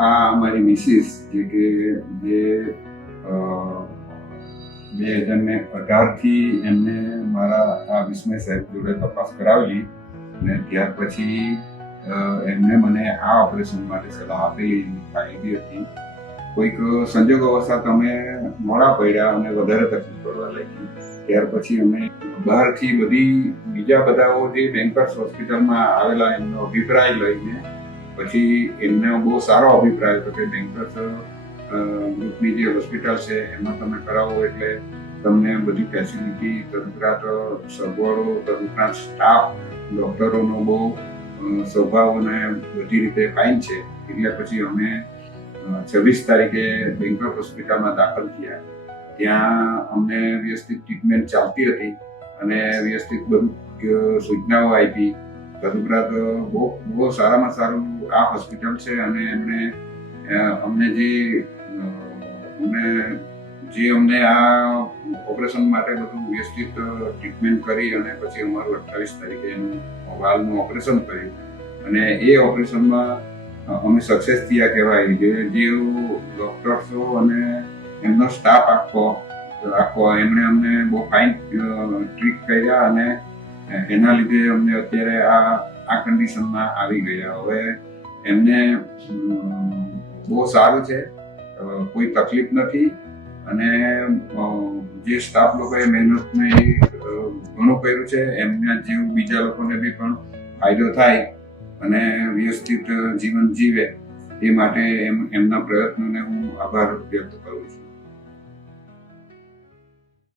આ અમારી મિસિસ જે 2018થી એમને મારા આ વિસ્મય સાહેબ જોડે તપાસ કરાવેલી અને ત્યાર પછી એમને મને આ ઓપરેશન માટે સલાહ આપેલી બી હતી. કોઈક સંજોગ અવસ્થા અમે મોડા પડ્યા અને વધારે તકલીફ પડવા લાગી. ત્યાર પછી અમે બહારથી બીજા બધાઓ જે બેન્કર્સ હોસ્પિટલમાં આવેલા એમનો અભિપ્રાય લઈને પછી એમને બહુ સારો અભિપ્રાય હતો કે બેન્કર્સ ગ્રુપની જે હોસ્પિટલ છે એમાં તમે કરાવો એટલે તમને બધી ફેસિલિટી તદુપરાંત સગવડો તદુપરાંત સ્ટાફ ડૉક્ટરોનો બહુ સ્વભાવ અને બધી રીતે ફાઇન છે. એટલે પછી અમે 26 તારીખે બેંગલોર હોસ્પિટલમાં દાખલ થયા. ત્યાં અમને વ્યવસ્થિત ટ્રીટમેન્ટ ચાલતી હતી અને વ્યવસ્થિત બધું સૂચનાઓ આપી. તદુપરાંત બહુ સારામાં સારું આ હોસ્પિટલ છે અને અમને અમને આ ઓપરેશન માટે બધું વ્યવસ્થિત ટ્રીટમેન્ટ કરી અને પછી અમારું 28 તારીખે એનું વાલ્વનું ઓપરેશન કર્યું અને એ ઓપરેશનમાં અમે સક્સેસ થયા કહેવાય. જે ડૉક્ટર્સો અને એમનો સ્ટાફ આખો એમણે અમને બહુ ફાઇન ટ્રીટ કર્યા અને એના લીધે અમને અત્યારે આ કન્ડિશનમાં આવી ગયા. હવે એમને બહુ સારું છે, કોઈ તકલીફ નથી અને જે સ્ટાફ લોકોએ મહેનતને ઘણું કર્યું છે એમના જેવું બીજા લોકોને બી પણ ફાયદો થાય અને વ્યવસ્થિત જીવન જીવે એ માટે એમના પ્રયત્નોને હું આભાર વ્યક્ત કરું છું.